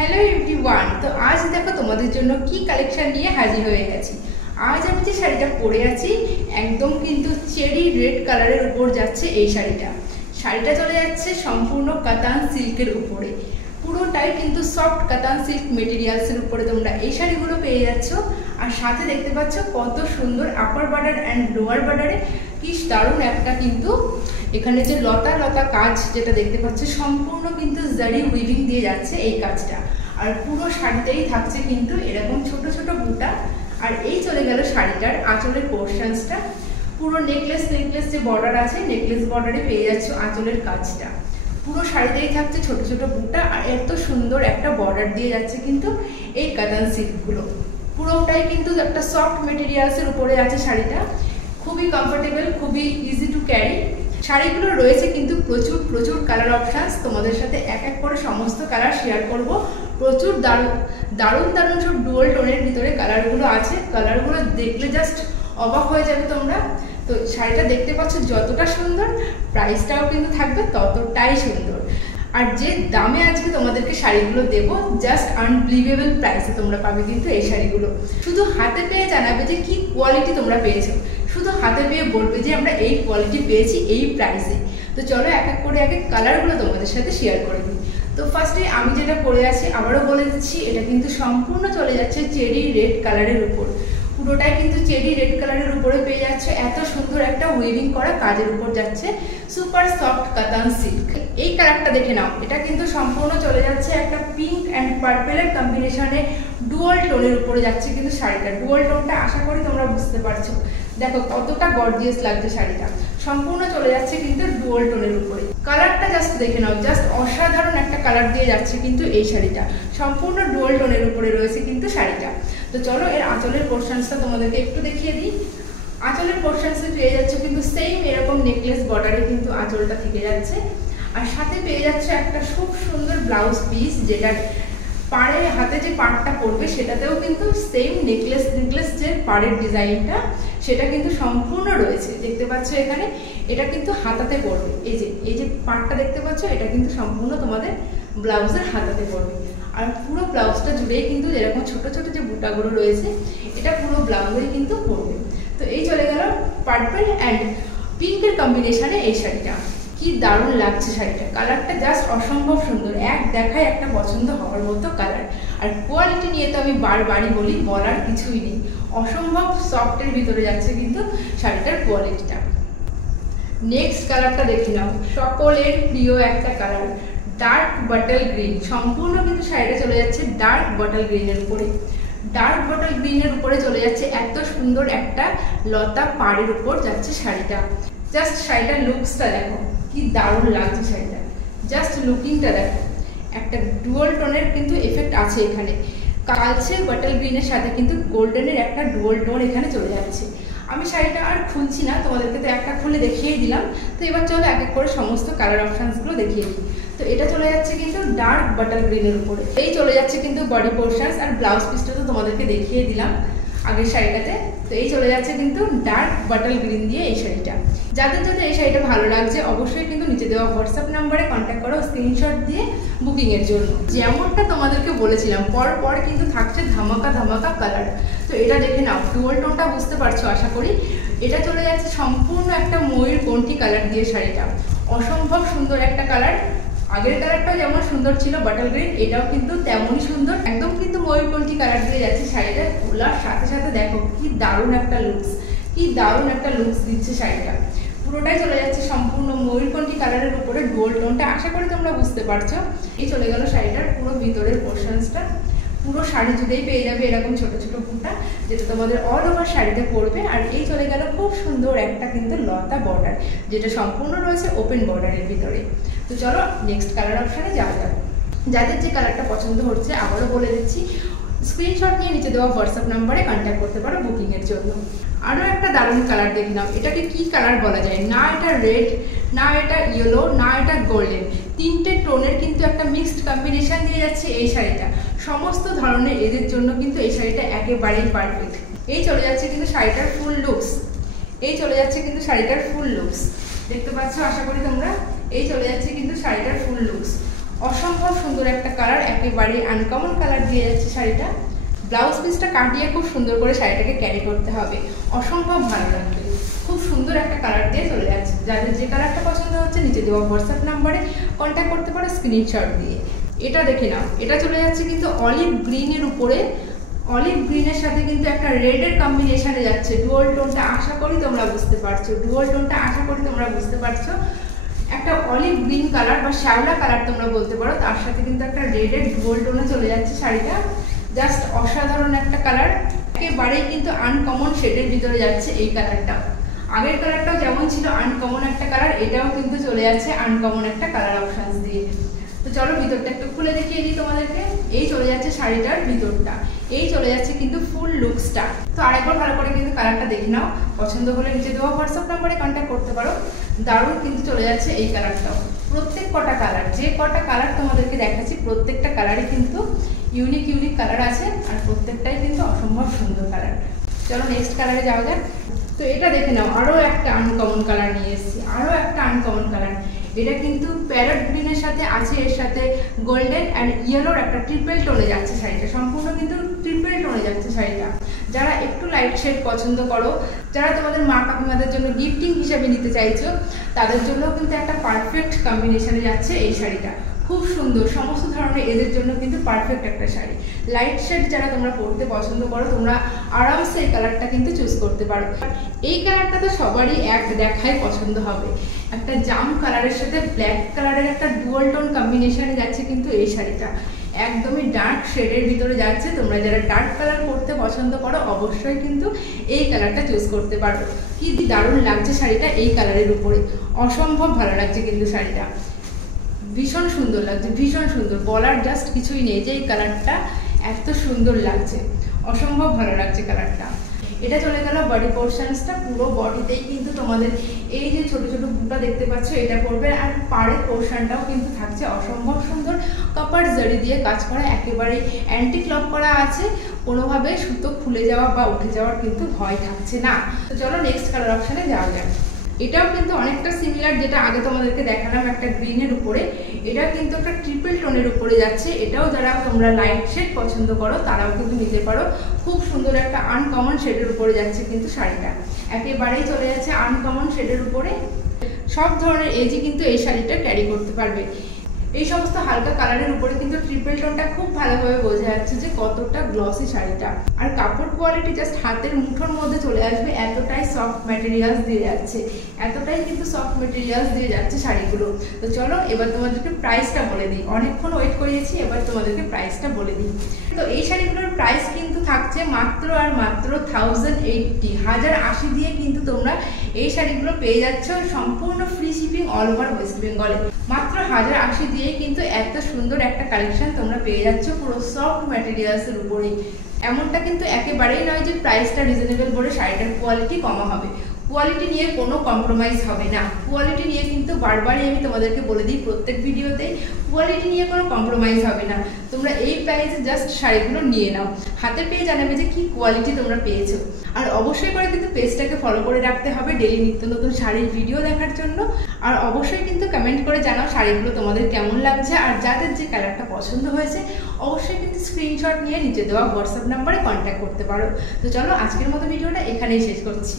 Hello everyone. तो आज देखो तुम्हारे জন্য কি কালেকশন নিয়ে হাজির হয়ে গেছি। আজ আমি যে শাড়িটা পরে আছি একদম কিন্তু চেরি রেড কালারের উপর যাচ্ছে এই শাড়িটা চলে যাচ্ছে সম্পূর্ণ কাতান সিল্কের উপরে। পুরোটাই কিন্তু সফট কাতান সিল্ক মেটেরিয়ালসের উপরে তোমরা এই শাড়িগুলো পেয়ে যাচ্ছ। আর সাথে দেখতে পাচ্ছ কত সুন্দর আপার বর্ডার অ্যান্ড লোয়ার বর্ডারে কি দারুণ একটা কিন্তু এখানে যে লতা লতা কাজ যেটা দেখতে পাচ্ছ সম্পূর্ণ কিন্তু জারি উইভিং দিয়ে যাচ্ছে এই কাজটা। আর পুরো শাড়িতেই থাকছে কিন্তু এরকম ছোট ছোট বুটা। আর এই চলে গেল শাড়িটার আঁচলের পোর্শনসটা। পুরো নেকলেস যে বর্ডার আছে নেকলেস বর্ডারে পেয়ে যাচ্ছ আঁচলের কাজটা। পুরো শাড়িতেই থাকছে ছোট ছোট বুটা আর এত সুন্দর একটা বর্ডার দিয়ে যাচ্ছে কিন্তু এই কাতান সিল্কগুলো। পুরোটাই কিন্তু একটা সফট মেটেরিয়ালসের উপরে আছে শাড়িটা। খুবই কমফোর্টেবল, খুবই ইজি টু ক্যারি। শাড়িগুলো রয়েছে কিন্তু প্রচুর কালার অপশানস। তোমাদের সাথে এক এক করে সমস্ত কালার শেয়ার করব। প্রচুর দারুণ সব ডুয়াল টোনের ভিতরে কালারগুলো আছে। কালারগুলো দেখলে জাস্ট অবাক হয়ে যাবে তোমরা। তো শাড়িটা দেখতে পাচ্ছ যতটা সুন্দর, প্রাইসটাও কিন্তু থাকবে ততটাই সুন্দর। আর যে দামে আজকে তোমাদেরকে শাড়িগুলো দেবো জাস্ট আনবিলিভেবল প্রাইসে তোমরা পাবে কিন্তু এই শাড়িগুলো। শুধু হাতে পেয়ে জানাবে যে কি কোয়ালিটি তোমরা পেয়েছো, শুধু হাতে পেয়ে বলবে যে আমরা এই কোয়ালিটি পেয়েছি এই প্রাইসে। তো চলো এক এক করে কালারগুলো তোমাদের সাথে শেয়ার করে দিই। তো ফার্স্টে আমি যেটা পরে আছি আবারও বলে দিচ্ছি, এটা কিন্তু সম্পূর্ণ চলে যাচ্ছে চেরি রেড কালারের উপর। পুরোটাই কিন্তু চেরি রেড কালারের উপরে পেয়ে যাচ্ছে এত সুন্দর একটা উইভিং করা কাজের উপর যাচ্ছে সুপার সফট কাতান সিল্ক। এই কালারটা দেখে নাও, এটা কিন্তু সম্পূর্ণ চলে যাচ্ছে একটা পিঙ্ক অ্যান্ড পার্পেলের কম্বিনেশনে ডুয়াল টোনের উপরে যাচ্ছে কিন্তু শাড়িটা। ডুয়াল টোনটা আশা করি তোমরা বুঝতে পারছো। দেখো কতটা গর্জিয়াস লাগছে শাড়িটা। সম্পূর্ণ চলে যাচ্ছে কিন্তু ডুয়াল টোনের উপরে। কালারটা জাস্ট দেখে নাও, জাস্ট অসাধারণ একটা কালার দিয়ে যাচ্ছে কিন্তু এই শাড়িটা। সম্পূর্ণ ডুয়াল টোনের উপরে রয়েছে কিন্তু শাড়িটা। তো চলো এর আঁচলের পোর্শনসটা তোমাদেরকে একটু দেখিয়ে দিই। আঁচলের পোর্শনসে পেয়ে যাচ্ছে কিন্তু সেম এরকম নেকলেস বর্ডারে কিন্তু আঁচলটা থেকে যাচ্ছে। আর সাথে পেয়ে যাচ্ছে একটা খুব সুন্দর ব্লাউজ পিস, যেটার পাড়ে হাতে যে পাড়টা পড়বে সেটাতেও কিন্তু সেম নেকলেস যে পাড়ের ডিজাইনটা সেটা কিন্তু সম্পূর্ণ রয়েছে। দেখতে পাচ্ছ এখানে এটা কিন্তু হাতাতে পড়বে। এই যে পাড়টা দেখতে পাচ্ছ এটা কিন্তু সম্পূর্ণ তোমাদের ব্লাউজের হাতাতে পড়বে। আর পুরো ব্লাউজটা জুড়েই কিন্তু এরকম ছোট ছোট যে বুটাগুলো রয়েছে এটা পুরো ব্লাউজেই কিন্তু পড়বে। তো এই চলে গেল পার্পল অ্যান্ড পিঙ্কের কম্বিনেশনে এই শাড়িটা। কি দারুণ লাগছে শাড়িটা। কালারটা জাস্ট অসম্ভব সুন্দর, এক দেখায় একটা পছন্দ হওয়ার মতো কালার। আর কোয়ালিটি নিয়ে তো আমি বারবারই বলি, বলার কিছুই নেই। অসম্ভব সফটের ভিতরে যাচ্ছে কিন্তু শাড়িটার কোয়ালিটিটা। নেক্সট কালারটা দেখে নাও, সকলের প্রিয় একটা কালার ডার্ক বটল গ্রিন। সম্পূর্ণ কিন্তু শাড়িটা চলে যাচ্ছে ডার্ক বটল গ্রিনের উপরে। ডার্ক বটল গ্রিনের উপরে চলে যাচ্ছে এত সুন্দর একটা লতা পাড়ের উপর যাচ্ছে শাড়িটা। জাস্ট শাড়িটার লুকসটা দেখো কি দারুণ লাগছে শাড়িটা। জাস্ট লুকিংটা দেখো, একটা ডুয়াল টোনের কিন্তু এফেক্ট আছে এখানে। কালচে বটল গ্রিনের সাথে কিন্তু গোল্ডেনের একটা ডুয়াল টোন এখানে চলে যাচ্ছে। আমি শাড়িটা আর খুলছি না, তোমাদেরকে তো একটা খুলে দেখিয়ে দিলাম। তো এবার চলো এক এক করে সমস্ত কালার অপশানসগুলো দেখিয়ে দিই। তো এটা চলে যাচ্ছে কিন্তু ডার্ক বটল গ্রিনের উপরে। এই চলে যাচ্ছে কিন্তু বডি পোর্শনস আর ব্লাউজ পিসটা তো তোমাদেরকে দেখিয়ে দিলাম আগের শাড়িটাতে। তো এই চলে যাচ্ছে কিন্তু ডার্ক বটল গ্রিন দিয়ে এই শাড়িটা। যাদের এই শাড়িটা ভালো লাগছে অবশ্যই কিন্তু নিচে দেওয়া হোয়াটসঅ্যাপ নাম্বারে কন্ট্যাক্ট করো স্ক্রিনশট দিয়ে বুকিংয়ের জন্য। যেমনটা তোমাদেরকে বলেছিলাম পর কিন্তু থাকছে ধামাকা কালার। তো এটা দেখে নাও, ডুয়াল টোনটা বুঝতে পারছো আশা করি। এটা চলে যাচ্ছে সম্পূর্ণ একটা ময়ূরকণ্ঠী কালার দিয়ে শাড়িটা। অসম্ভব সুন্দর একটা কালার। আগের কালারটাও যেমন সুন্দর ছিল বটল গ্রিন, এটাও কিন্তু তেমনই সুন্দর। একদম কিন্তু ময়ূরকণ্ঠী কালার দিয়ে যাচ্ছে শাড়িটা। খোলার সাথে দেখো কি দারুণ একটা লুকস দিচ্ছে শাড়িটা। পুরোটাই চলে যাচ্ছে সম্পূর্ণ ময়ূরকণ্ঠী কালারের উপরে গোল্ড টোনটা। আশা করি তোমরা বুঝতে পারছো। এই চলে গেল শাড়িটার পুরো ভিতরের পোর্শনসটা। পুরো শাড়ি জুড়েই পেয়ে যাবে এরকম ছোট ছোট বুটা, যেটা তোমাদের অল ওভার শাড়িতে পড়বে। আর এই চলে গেল খুব সুন্দর একটা কিন্তু লতা বর্ডার, যেটা সম্পূর্ণ রয়েছে ওপেন বর্ডারের ভিতরে। তো চলো নেক্সট কালার অপশানে যাওয়া যাবে। যাদের যে কালারটা পছন্দ হচ্ছে আবারও বলে দিচ্ছি, স্ক্রিনশট নিয়ে নিচে দেওয়া হোয়াটসঅ্যাপ নাম্বারে কন্ট্যাক্ট করতে পারো বুকিংয়ের জন্য। আরও একটা দারুণ কালার দেখে নাও। এটাকে কি কালার বলা যায়, না এটা রেড, না এটা ইয়েলো, না এটা গোল্ডেন। তিনটে টোনের কিন্তু একটা মিক্সড কম্বিনেশন দিয়ে যাচ্ছে এই শাড়িটা। সমস্ত ধরনের এদের জন্য কিন্তু এই শাড়িটা একেবারেই পারফেক্ট। এই চলে যাচ্ছে কিন্তু শাড়িটার ফুল লুকস। দেখতে পাচ্ছ আশা করি তোমরা। এই চলে যাচ্ছে কিন্তু শাড়িটার ফুল লুকস। অসম্ভব সুন্দর একটা কালার, একেবারে আনকমন কালার দিয়ে যাচ্ছে শাড়িটা। ব্লাউজ পিসটা কাটিয়ে খুব সুন্দর করে শাড়িটাকে ক্যারি করতে হবে, অসম্ভব ভালো লাগবে। খুব সুন্দর একটা কালার দিয়ে চলে যাচ্ছে। যাদের যে কালারটা পছন্দ হচ্ছে নিচে দেওয়া হোয়াটসঅ্যাপ নাম্বারে কন্ট্যাক্ট করতে পারো স্ক্রিনশট দিয়ে। এটা দেখে নাও, এটা চলে যাচ্ছে কিন্তু অলিভ গ্রিনের উপরে, অলিভ গ্রিনের সাথে কিন্তু একটা রেডের কম্বিনেশনে যাচ্ছে। ডুয়াল টোনটা আশা করি তোমরা বুঝতে পারছো, ডুয়াল টোনটা আশা করি তোমরা বুঝতে পারছো। একটা অলিভ গ্রিন কালার বা শ্যাওলা কালার তোমরা বলতে পারো, তার সাথে কিন্তু একটা রেডের ডুয়াল টোনে চলে যাচ্ছে শাড়িটা। জাস্ট অসাধারণ একটা কালার, একেবারেই কিন্তু আনকমন শেডের ভিতরে যাচ্ছে এই কালারটা। আগের কালারটাও যেমন ছিল আনকমন একটা কালার, এটাও কিন্তু চলে যাচ্ছে আনকমন একটা কালার অপশানস দিয়ে। তো চলো ভিতরটা একটু খুলে দেখিয়ে দিই তোমাদেরকে। এই চলে যাচ্ছে শাড়িটার ভিতরটা, এই চলে যাচ্ছে কিন্তু ফুল লুকসটা। তো আরেকবার ভালো করে কিন্তু কালারটা দেখে নাও, পছন্দ হলে নিচে দেওয়া হোয়াটসঅ্যাপ নাম্বারে কন্ট্যাক্ট করতে পারো। দারুণ কিন্তু চলে যাচ্ছে এই কালারটাও। প্রত্যেক কটা কালার, যে কটা কালার তোমাদেরকে দেখাচ্ছি প্রত্যেকটা কালারই কিন্তু ইউনিক ইউনিক কালার আছে, আর প্রত্যেকটাই কিন্তু অসম্ভব সুন্দর কালার। চলো নেক্সট কালারে যাওয়া যাক। তো এটা দেখে নাও, আরও একটা আনকমন কালার নিয়ে এসেছি, আরও একটা আনকমন কালার। এটা কিন্তু প্যারট গ্রিনের সাথে আছে, এর সাথে গোল্ডেন অ্যান্ড ইয়েলোর একটা ট্রিপল টোনে যাচ্ছে শাড়িটা, সম্পূর্ণ কিন্তু ট্রিপল টোনে যাচ্ছে শাড়িটা। যারা একটু লাইট শেড পছন্দ করো, যারা তোমাদের মা কাকিমাদের জন্য গিফটিং হিসেবে নিতে চাইছো, তাদের জন্য কিন্তু একটা পারফেক্ট কম্বিনেশনে যাচ্ছে এই শাড়িটা। খুব সুন্দর, সমস্ত ধরনের এদের জন্য কিন্তু পারফেক্ট একটা শাড়ি। লাইট শেড যারা তোমরা পরতে পছন্দ করো, তোমরা আরামসে এই কালারটা কিন্তু চুজ করতে পারো। এই কালারটা তো সবারই এক দেখায় পছন্দ হবে। একটা জাম কালারের সাথে ব্ল্যাক কালারের একটা ডুয়াল টোন কম্বিনেশনে যাচ্ছে কিন্তু এই শাড়িটা। একদমই ডার্ক শেডের ভিতরে যাচ্ছে। তোমরা যারা ডার্ক কালার পরতে পছন্দ করো অবশ্যই কিন্তু এই কালারটা চুজ করতে পারো। কি দারুণ লাগছে শাড়িটা এই কালারের উপরে, অসম্ভব ভালো লাগছে কিন্তু শাড়িটা, ভীষণ সুন্দর লাগছে, ভীষণ সুন্দর, বলার জাস্ট কিছুই নেই যে এই কালারটা এত সুন্দর লাগছে, অসম্ভব ভালো লাগছে কালারটা। এটা চলে গেল বডি পোর্শনসটা। পুরো বডিতেই কিন্তু তোমাদের এই যে ছোট ছোট বুটা দেখতে পাচ্ছ এটা পড়বে, আর পাড়ের পোর্শনটাও কিন্তু থাকছে অসম্ভব সুন্দর কপার জরি দিয়ে কাজ করা, একেবারে অ্যান্টি ক্লক করা আছে, কোনোভাবে সুতো খুলে যাওয়া বা উঠে যাওয়ার কিন্তু ভয় থাকছে না। তো চলো নেক্সট কালার অপশানে যাওয়া যাক। এটাও কিন্তু অনেকটা সিমিলার, যেটা আগে তোমাদেরকে দেখালাম একটা গ্রিনের উপরে, এটা কিন্তু একটা ট্রিপল টোনের উপরে যাচ্ছে। এটাও যারা তোমরা লাইট শেড পছন্দ করো তারাও কিন্তু নিতে পারো। খুব সুন্দর একটা আনকমন শেডের উপরে যাচ্ছে কিন্তু শাড়িটা, একেবারেই চলে যাচ্ছে আনকমন শেডের উপরে। সব ধরনের এজই কিন্তু এই শাড়িটা ক্যারি করতে পারবে। এই সমস্ত হালকা কালারের উপরে কিন্তু ট্রিপল টোনটা খুব ভালোভাবে বোঝা যাচ্ছে যে কতটা গ্লসি শাড়িটা। আর কাপড় কোয়ালিটি জাস্ট হাতের মুঠোর মধ্যে চলে আসবে, এতটাই সফট ম্যাটেরিয়ালস দিয়ে যাচ্ছে, এতটাই কিন্তু সফট ম্যাটেরিয়ালস দিয়ে যাচ্ছে শাড়িগুলো। তো চলো এবার তোমাদেরকে প্রাইসটা বলে দিই, অনেকক্ষণ ওয়েট করিয়েছি, এবার তোমাদেরকে প্রাইসটা বলে দিই। তো এই শাড়িগুলোর প্রাইস কিন্তু থাকছে মাত্র আর মাত্র 1080 দিয়ে কিন্তু তোমরা এই শাড়িগুলো পেয়ে যাচ্ছ সম্পূর্ণ free shipping all over West বেঙ্গলে। মাত্র 1080 দিয়ে কিন্তু এত সুন্দর একটা কালেকশন তোমরা পেয়ে যাচ্ছ পুরো সফট ম্যাটেরিয়ালসের উপরেই। এমনটা কিন্তু একেবারেই নয় যে প্রাইসটা রিজনেবল বলে শাড়িটার কোয়ালিটি কমা হবে, কোয়ালিটি নিয়ে কোনো কম্প্রোমাইজ হবে না। কোয়ালিটি নিয়ে কিন্তু বারবারই আমি তোমাদেরকে বলে দিই প্রত্যেক ভিডিওতে, কোয়ালিটি নিয়ে কোনো কম্প্রোমাইজ হবে না। তোমরা এই প্রাইসে জাস্ট শাড়িগুলো নিয়ে নাও, হাতে পেয়ে জানাবে যে কি কোয়ালিটি তোমরা পেয়েছো। আর অবশ্যই করে কিন্তু পেজটাকে ফলো করে রাখতে হবে ডেইলি নিত্য নতুন শাড়ির ভিডিও দেখার জন্য। আর অবশ্যই কিন্তু কমেন্ট করে জানাও শাড়িগুলো তোমাদের কেমন লাগছে, আর যাদের যে কালারটা পছন্দ হয়েছে অবশ্যই কিন্তু স্ক্রিনশট নিয়ে নিচে দেওয়া হোয়াটসঅ্যাপ নাম্বারে কন্ট্যাক্ট করতে পারো। তো চলো আজকের মতো ভিডিওটা এখানেই শেষ করছি।